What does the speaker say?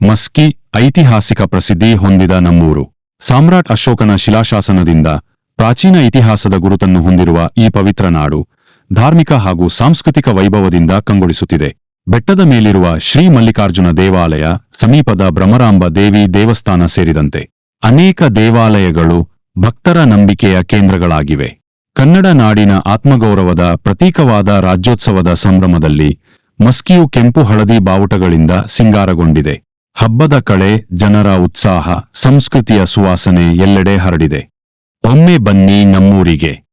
ಮಸ್ಕಿ ಐತಿಹಾಸಿಕ ಪ್ರಸಿದ್ಧಿ ಹೊಂದಿದ ನಮ್ಮೂರು. ಸಾಮ್ರಾಟ್ ಅಶೋಕನ ಶಿಲಾಶಾಸನದಿಂದ ಪ್ರಾಚೀನ ಇತಿಹಾಸದ ಗುರುತನ್ನು ಹೊಂದಿರುವ ಈ ಪವಿತ್ರ ನಾಡು ಧಾರ್ಮಿಕ ಹಾಗೂ ಸಾಂಸ್ಕೃತಿಕ ವೈಭವದಿಂದ ಕಂಗೊಳಿಸುತ್ತಿದೆ. ಬೆಟ್ಟದ ಮೇಲಿರುವ ಶ್ರೀ ಮಲ್ಲಿಕಾರ್ಜುನ ದೇವಾಲಯ, ಸಮೀಪದ ಭ್ರಮರಾಂಬ ದೇವಿ ದೇವಸ್ಥಾನ ಸೇರಿದಂತೆ ಅನೇಕ ದೇವಾಲಯಗಳು ಭಕ್ತರ ನಂಬಿಕೆಯ ಕೇಂದ್ರಗಳಾಗಿವೆ. ಕನ್ನಡ ನಾಡಿನ ಆತ್ಮಗೌರವದ ಪ್ರತೀಕವಾದ ರಾಜ್ಯೋತ್ಸವದ ಸಂಭ್ರಮದಲ್ಲಿ ಮಸ್ಕಿಯು ಕೆಂಪು ಹಳದಿ ಬಾವುಟಗಳಿಂದ ಸಿಂಗಾರಗೊಂಡಿದೆ. ಹಬ್ಬದ ಕಳೆ, ಜನರ ಉತ್ಸಾಹ, ಸಂಸ್ಕೃತಿಯ ಸುವಾಸನೆ ಎಲ್ಲೆಡೆ ಹರಡಿದೆ. ಒಮ್ಮೆ ಬನ್ನಿ ನಮ್ಮೂರಿಗೆ.